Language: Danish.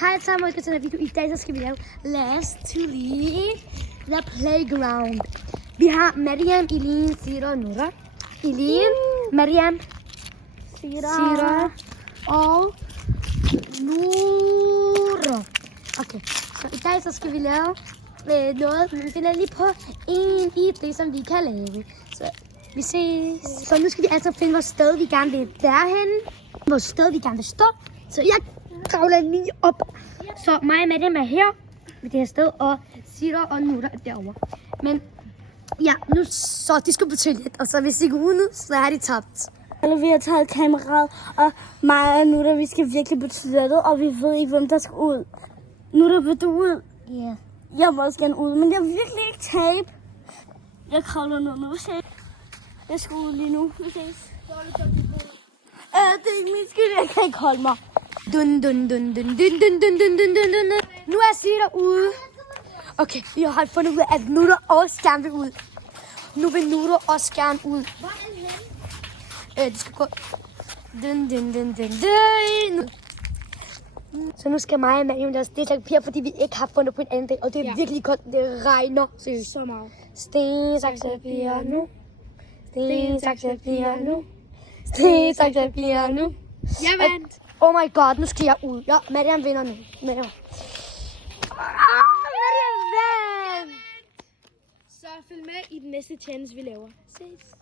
Hej alle sammen, velkommen til den video. I dag så skal vi lave Last to Leave the Playground. Vi har Mariam, Elin, Sira og Nora. Elin, Mariam, Sira og Nora. Okay, så i dag så skal vi lave noget, men vi finder lige på en idé, som vi kan lave. Så vi ses. Så nu skal vi altså finde vores sted, vi gerne vil derhen. Vores sted, vi gerne vil stå. Så jeg kravler lige op. Så mig og Mariam er her ved det her sted, og Sira og Nora er derovre. Men ja, nu så de skulle på toilet, og så hvis de går ud nu, så er de tabt. Vi har taget kameraet, og mig og Nora, vi skal virkelig på toilettet, og vi ved ikke, hvem der skal ud. Nora, vil du ud? Ja. Yeah. Jeg må også gerne ud, men jeg vil virkelig ikke tabe. Jeg kravler ned nu. Jeg skal ud lige nu. Vi ses. Det er ikke min skyld, jeg kan ikke holde mig. Dun, dun, dun, dun, dun, dun, dun, dun, dun, dun, dun. Nu er Sira ude. Okay, vi har fundet ud af, at Nora også gerne vil ud. Nu vil Nora også gerne ud. Hvor er den? De skal gå. Dun, dun, dun, dun, dun. Så nu skal mig og Mariam lave sten, saks, papir, fordi vi ikke har fundet på en anden dag. Og det er virkelig godt. Det regner. Seriøst. Så meget. Sten, saks, papir nu. Sten, saks, papir nu. Sten, saks, papir nu. Jeg vandt. Oh my god, nu skal jeg ud. Ja, Mariam vinder nu. Mariam vandt! Så følg med i den næste challenge, vi laver. Ses.